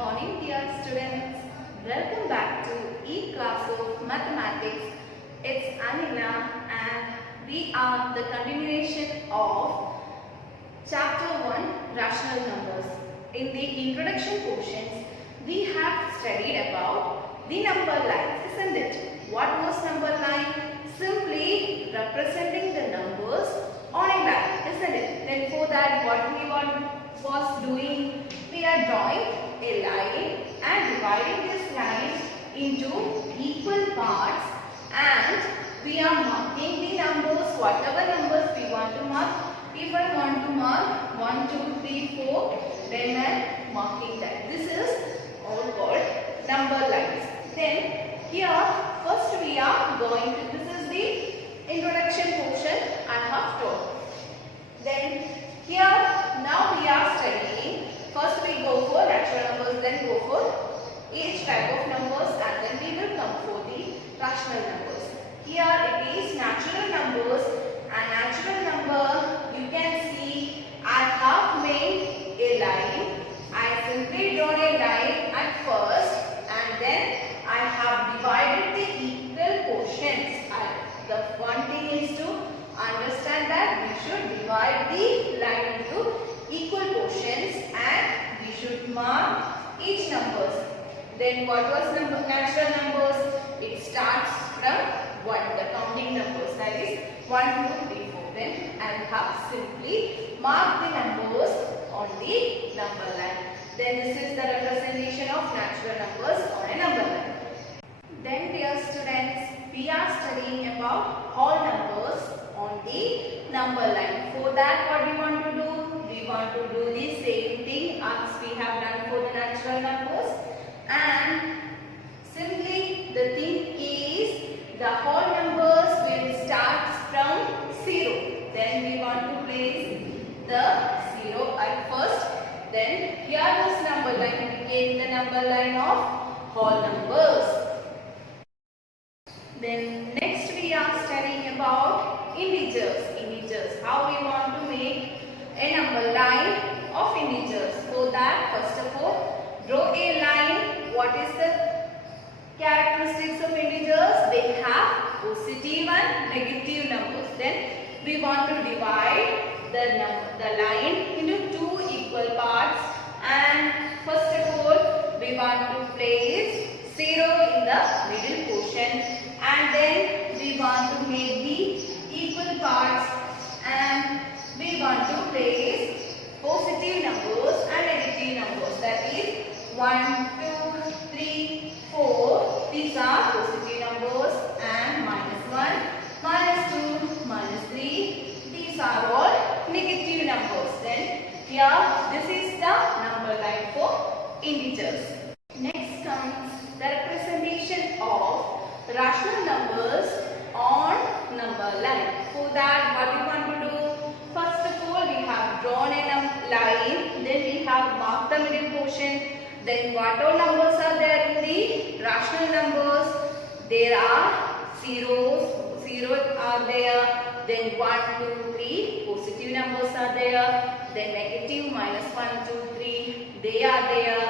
morning dear students. Welcome back to E-Class of Mathematics. It's Anila and we are the continuation of Chapter 1 Rational Numbers. In the introduction portions, we have studied about the number line, isn't it? What was number line? Simply representing the numbers on a line, isn't it? Then for that what we was doing, we are drawing a line and dividing this line into equal parts, and we are marking the numbers, whatever numbers we want to mark. If I want to mark 1, 2, 3, 4, then I am marking that. This is all called number lines. Then here first we are going to, this is the introduction portion I have taught. Then here now we are studying, first we go for natural numbers, then go for each type of numbers, and then we will come for the rational numbers. Here it is natural numbers, and natural number you can see I have made a line. I simply drawn a line at first, and then I have divided the equal portions. The one thing is to understand that we should divide the line into equal portions and we should mark each numbers. Then what was natural numbers? It starts from 1, the counting numbers, that is 1, 2, 3, 4. Then I have simply marked the numbers on the number line. Then this is the representation of natural numbers on a number line. Then dear students, we are studying about whole numbers on the number line. For that what we want to do? We want to do the same thing as we have done for the natural numbers, and simply the thing is the whole numbers will start from 0. Then we want to place the 0 at first. Then here this number line became the number line of whole numbers. Then next we are studying about integers. How we want to make a number line of integers. For that, first of all, draw a line. What is the characteristics of integers? They have positive and negative numbers. Then we want to divide the line into 2 equal parts, and first of all we want to place 0 in the middle portion, and then we want to make the equal parts, and we want to place positive numbers and negative numbers, that is 1, 2, 3, 4. These are positive numbers, and -1, -2, -3. These are all negative numbers. Then here this is the number line for integers. Next comes the representation of rational numbers on number line. For that what we want to do? First of all we have drawn a line, then we have marked the middle portion. Then what all numbers are there in the rational numbers? There are zeros are there, then 1, 2, 3 positive numbers are there, then negative -1, 2, 3 they are there,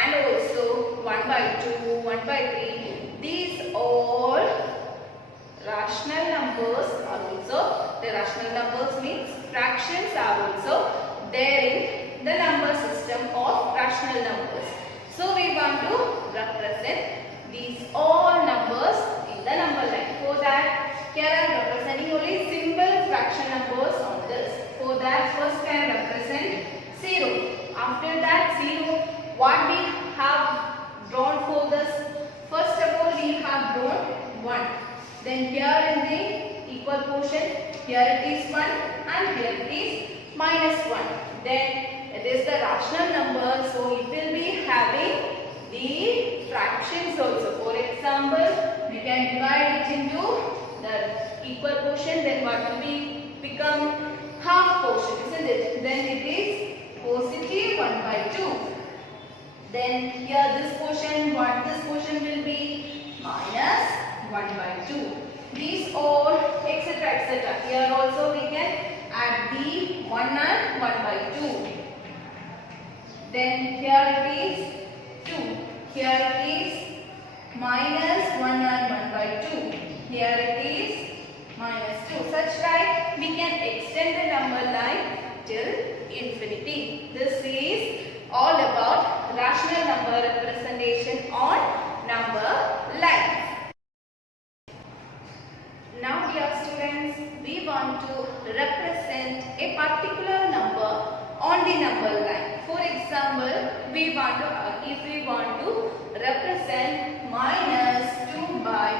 and also 1/2, 1/3. These all rational numbers are also, the rational numbers means fractions are also there in the number system of rational numbers. So we want to represent these all numbers in the number line. For that, here I am representing only simple fraction numbers on this. For that, first I am represent 0. After that 0, what we have drawn for this? First of all we have drawn 1. Then here in the equal portion, here it is 1 and here it is -1. Then it is the rational number, so it will be having the fractions also. For example, we can divide it into the equal portion, then what will be become half portion, isn't it? Then it is positive 1/2. Then here this portion, what this portion will be? -1/2. These all etc. etc. Here also we can add the 1 and 1/2. Then here it is Here it is minus 1 and 1 by 2. Here it is minus 2. Such like we can extend the number line till infinity. This is all about rational number representation on number line. Now dear students, we want to represent a particular number on the number line. For example, if we want to represent minus 2 by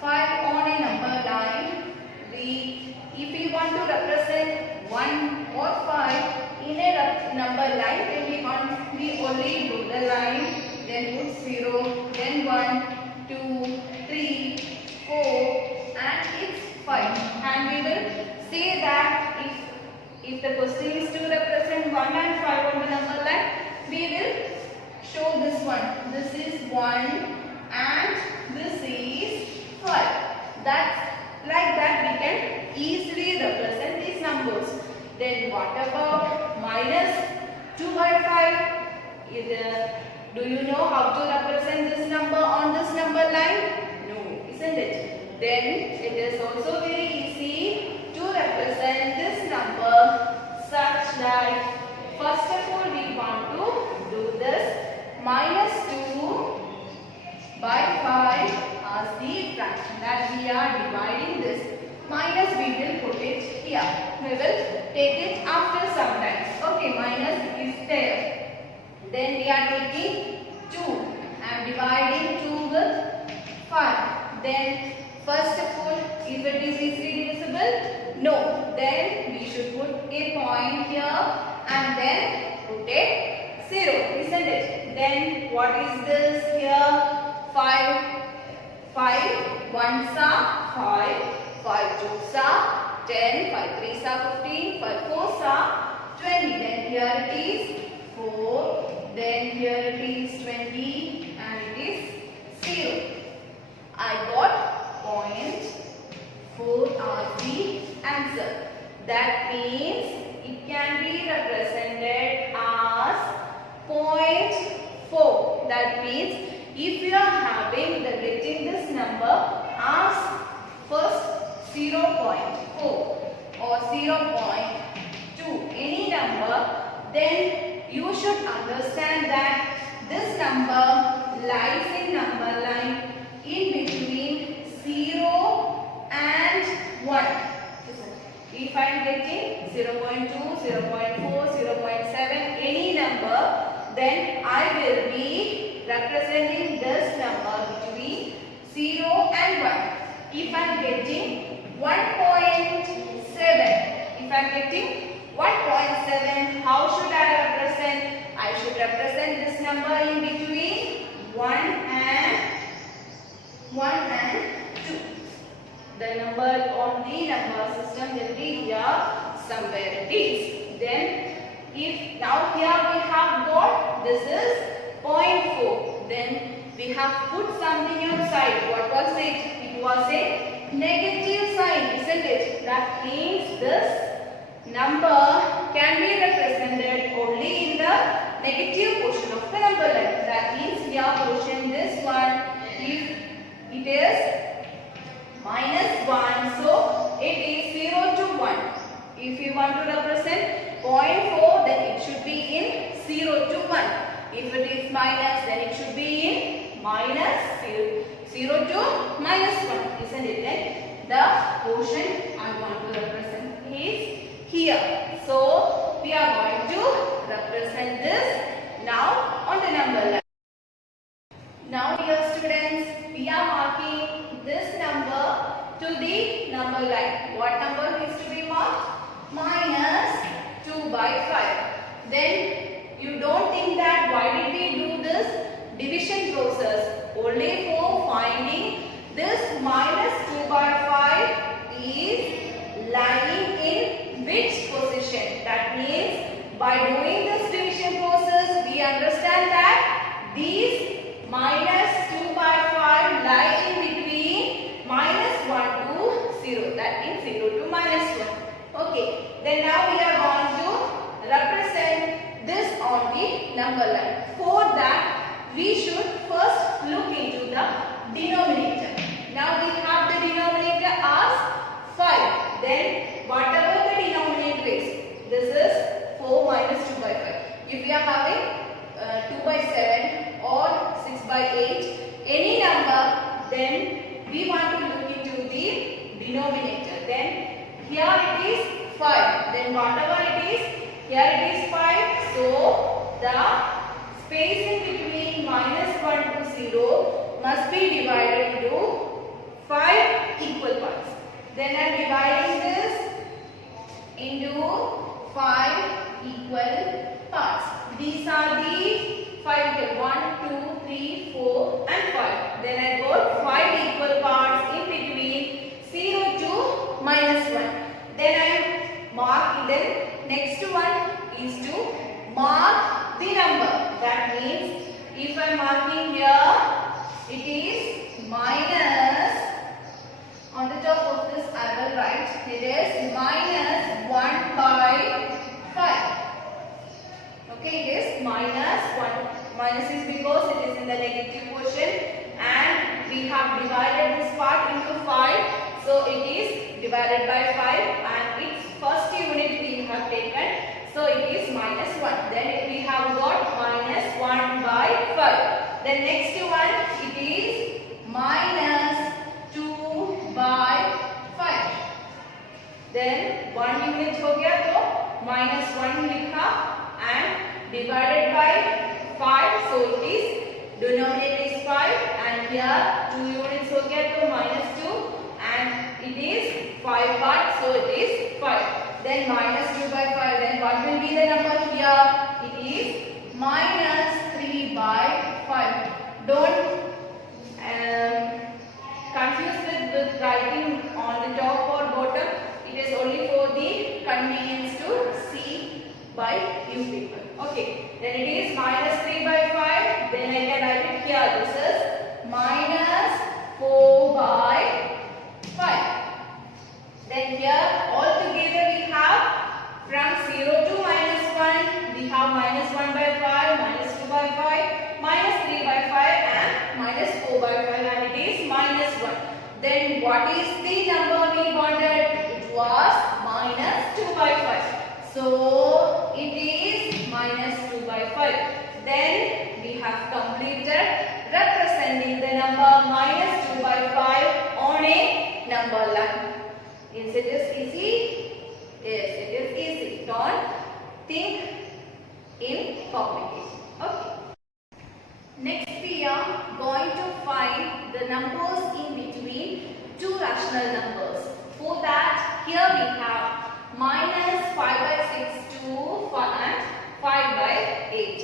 5 on a number line, if we want to represent 1 or 5 in a number line, then we only do the line, then put 0, then 1, 2, 3, 4 and it's 5. And we will say that if the question is to represent 1 and 5 on the number line, we will show this one. This is 1 and this is 5. Like that we can easily represent these numbers. Then what about minus 2 by 5? Do you know how to represent this number on this number line? No, isn't it? Then it is also very easy to represent this number such that first of all we want to do this minus 2 by 5 as the fraction that we are dividing this. Minus we will put it here. We will take it after some time. Okay, minus is there. Then we are taking 2. I am dividing 2 with 5. Then first of all, if it is easily divisible, no. Then we should put a point here and then put a 0, isn't it? Then what is this here? 5 1s are 5, 5 2s are 10, 5 3s are 15, 5 4s are 20. Then here it is 4, then here it is 20 and it is 0. I got 0.4 as the answer. That means it can be represented as 0.4. That means if you are getting this number as first 0.4 or 0.2, any number, then you should understand that this number lies in number line in between 0 and 1. If I am getting 0.2, 0.4, 0.7, any number, then I will be representing this number between 0 and 1. If I am getting 1.7, how should I represent? I should represent this number in between 1 and 2. The number on the number system will be here somewhere it is. Then if now here we have got this is 0.4. Then we have put something outside. What was it? It was a negative sign, isn't it? That means this number can be represented only in the negative portion of the number line. That means we are portion this one. If it is minus 1, so it is 0 to 1. If you want to represent 0.4, then it should be in 0 to 1. If it is minus, then it should be in minus 0 to minus 1, isn't it? Then the portion I want to represent is here. So we are going to represent this now on the number line. Now dear students, we are marking this number to the number line. What number is to be marked? Minus 2 by 5. Then you don't think that why did we do this division process? Only for finding this minus 2 by 5 is lying in which position. That means by doing this division process, we understand that these minus 2 by 5 lie in between minus 1 to 0. That means 0 to minus 1. Okay. Then now we are going to represent this on the number line. For that, we should first space in between -1 to 0 must be divided into 5 equal parts. Then I am dividing this into 5 equal parts. These are the 5 equal 1, 2, 3, 4 and 5. Then I got 5 equal parts in between 0 to -1. Then I am marking. Then next one is to mark the number. That means if I am marking here, it is minus. On the top of this I will write it is minus 1 by 5. Okay, it is minus 1. Minus is because it is in the negative portion and we have divided this part into 5. So it is divided by 5 and its first unit we have taken. So it is minus 1. Then we have got minus 1 by 5. The next one it is minus 2 by 5. Then 1 unit हो गया तो minus 1 लिखा and divided by 5. So it is denominator is 5 and here 2 units हो गया तो minus 2 and it is 5 parts. So it is 5. Then minus 2 by 5. Then what will be the number here? It is minus 3 by 5. Don't confuse with writing on the top or bottom. It is only for the convenience to see by you people. Okay. Then it is minus 3 by 5. Then I can write it here. This is minus 4 by 5. Then here all together we have from 0 to -1. We have minus 1 by 5, minus 2 by 5, minus 3 by 5 and minus 4 by 5 and it is minus 1. Then what is the number we wanted? It was minus 2 by 5. So it is minus 2 by 5. Then we have completed representing the number minus 2 by 5 on a number line. Is it easy? Yes, it is easy. Don't think in complication. Okay. Next we are going to find the numbers in between two rational numbers. For that, here we have minus 5 by 6 to 5 by 8.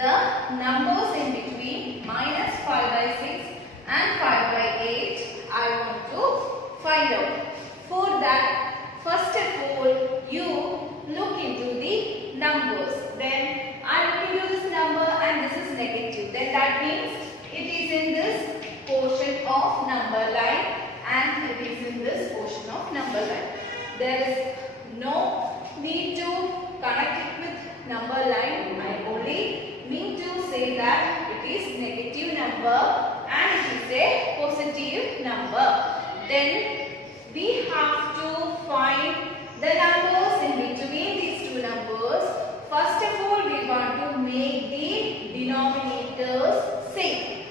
The numbers in between minus 5 by 6 and 5 by 8 I want to find out. For that, first of all, you look into the numbers. Then I look into this number and this is negative. Then that means it is in this portion of number line and it is in this portion of number line. There is no need to connect it with number line. I only mean to say that it is negative number and it is a positive number. Then we have to find the numbers in between these two numbers. First of all, we want to make the denominators same.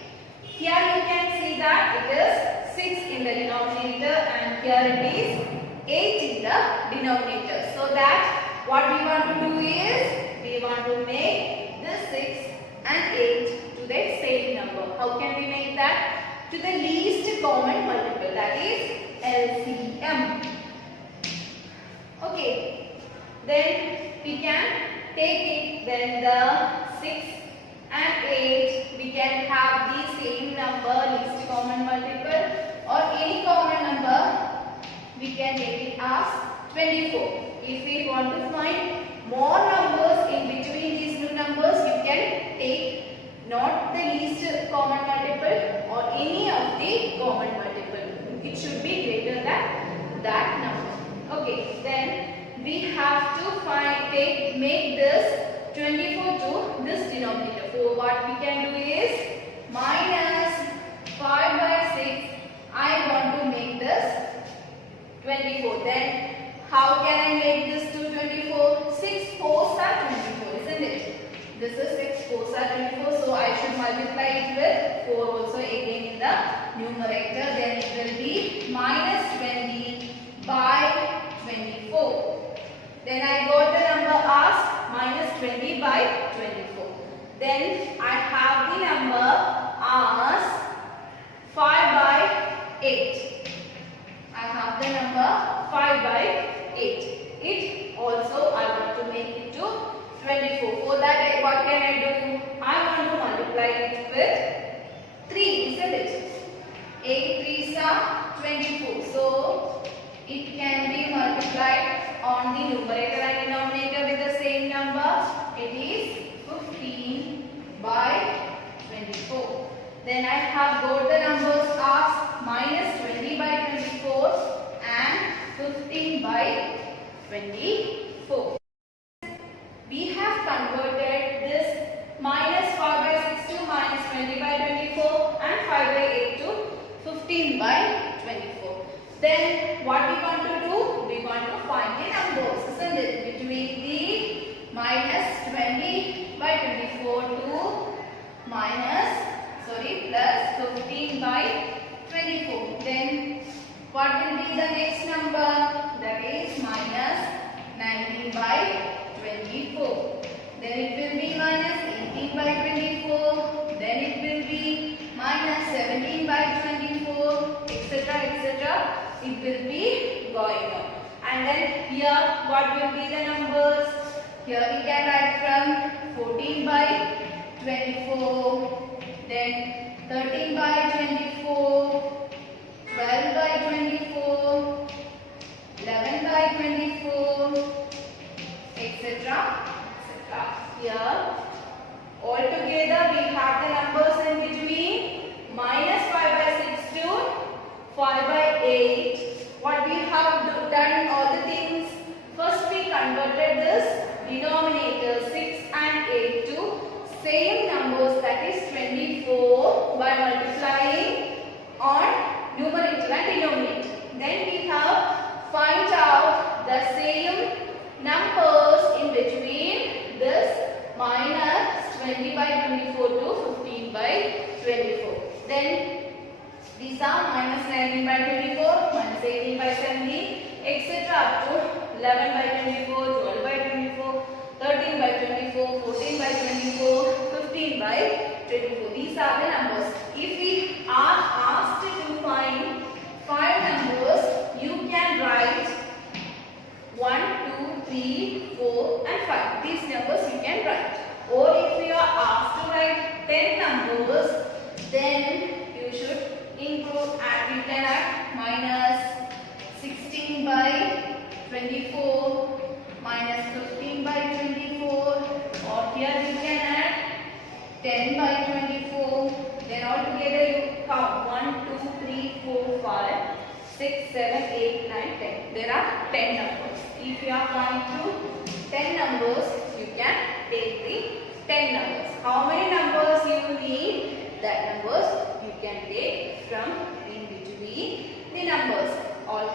Here you can see that it is 6 in the denominator and here it is 8 in the denominator. So that what we want to do is we want to make this 6 and 8 to the same number. How can we make that? To the least common multiple, that is LCM. Okay, then we can take it. Then the 6 and 8 we can have the same number, least common multiple or any common number. We can take it as 24. If we want to find more numbers in between these two numbers, you can take not the least common multiple or any of the common multiple. It should be greater than that number. Okay, then we have to make this 24 to this denominator. So what we can do is minus 5 by 6. I want to make this 24. Then how can I make this to 24? 6 4s are 24, isn't it? This is 6 4s are 24. So I should multiply it with 4 also again in the numerator. Then it will be minus 20 by 24. Then I got the number as minus 20 by 24. Then I have the number as 5 by 8. I have the number 5 by 8. It also I want to make it to 24. For that what can I do? I want to multiply it with 3, isn't it? 8 3s are 24. So it can be multiplied on the numerator and denominator with the same number. It is 15 by 24. Then I have got the numbers as minus 20 by 24 and 15 by 24. We have converted this minus 5 by 6 to minus 20 by 24 and 5 by 8 to 15 by 24. Then what we want to do? We want to find the numbers, isn't it? Between the minus 20 by 24 to plus 15 by 24. Then what will be the next number? That is minus 19 by 24. Then it will be minus 18 by 24. Then it will be minus 17 by 24, etc. etc. It will be going on. And then here what will be the numbers? Here we can write from 14 by 24. Then 13 by 24. 12 by 24. 11 by 24. Etc. Here altogether we have the numbers in between minus 5 by 6 to 5 by 8. What we have done all the things, first we converted this denominator 6 and 8 to same numbers, that is 24, by multiplying on numerator and denominator. Then we have find out the same numbers in between this minus 20 by 24 to 15 by 24. Then these are minus 19 by 24, minus 18 by 17, etc. up to 11 by 24, 12 by 24, 13 by 24, 14 by 24, 15 by 24. These are the numbers. If we are asked to find 5 numbers, you can write 1, 2, 3, 4 and 5. These numbers you can write. Or if you are asked to write 10 numbers, then you should include and you can add minus 16 by 24, minus 15 by 24, or here you can add 10 by 24. Then altogether you count 1, 2, 3, 4, 5, 6, 7, 8, 9, 10. There are 10 numbers. If you are trying to 10 numbers, you can take the 10 numbers. How many numbers you need? That numbers you can take from in between the numbers. All